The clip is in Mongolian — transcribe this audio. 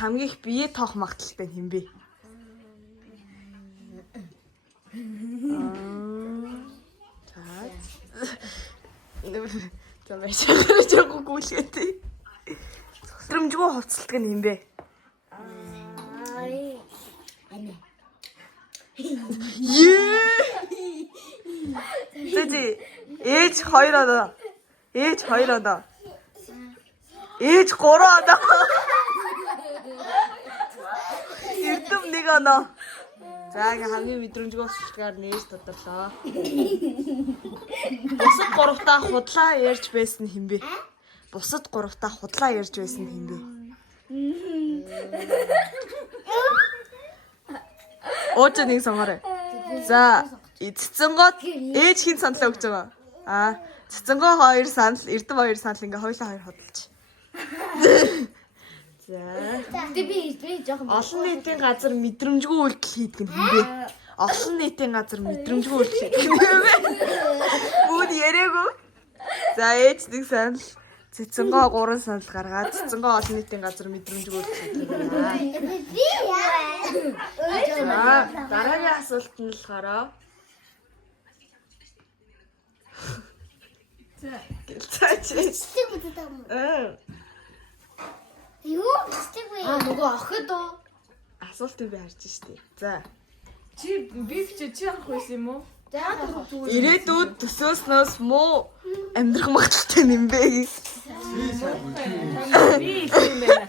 хамгийн их бие тоох магадaltaй нь хэмбэ? За баяшаа жоо гүйлгээтэй. Зөвхөмжгүй хувцалдаг нь хэмбэ? Ане. Зэжи ээж 2 оноо. Ээж 2 оноо. Ээж 3 оноо. Эрдэм 1 оноо. За ингээ хамгийн мэдрэмжгүй хувцалдгаар нээж тодорлоо. Бусад 3-таа худлаа ярьж байсан хэмбэ? Бусад 3-таа худлаа ярьж байсан хэмбэ? Ооч нэг сонгоорой. За, цэцэнгот ээж хин саналаа өгч байгаа. Цэцэнгоо 2 санал, Эрдэм 2 санал ингээ хоёулаа 2 худалж. За. Би жоохон Олон нийтийн газар мэдрэмжгүй үйлдэл хийдэг нь хэмбэ? Олон нийтийн газар мэдрэмжгүй үйлдэл хийдэг нь хэмбэ? Бүгд яриаггүй. За, ээж нэг санал, цэцэнгоо 3 санал гаргаад цэцэнгоо олон нийтийн газар мэдрэмжгүй үйлдэл хийдэг юм байна. Дараагийн асуулт нь болохоор стик мэдээ. Юу стик вэ? Нөгөө охид уу? асуултыг би харж штэ. За. Чи би чи анх байсан юм уу? Ирээдүйд төсөөснөөс муу амьдрах магадaltaй юм бэ? Би юм байна.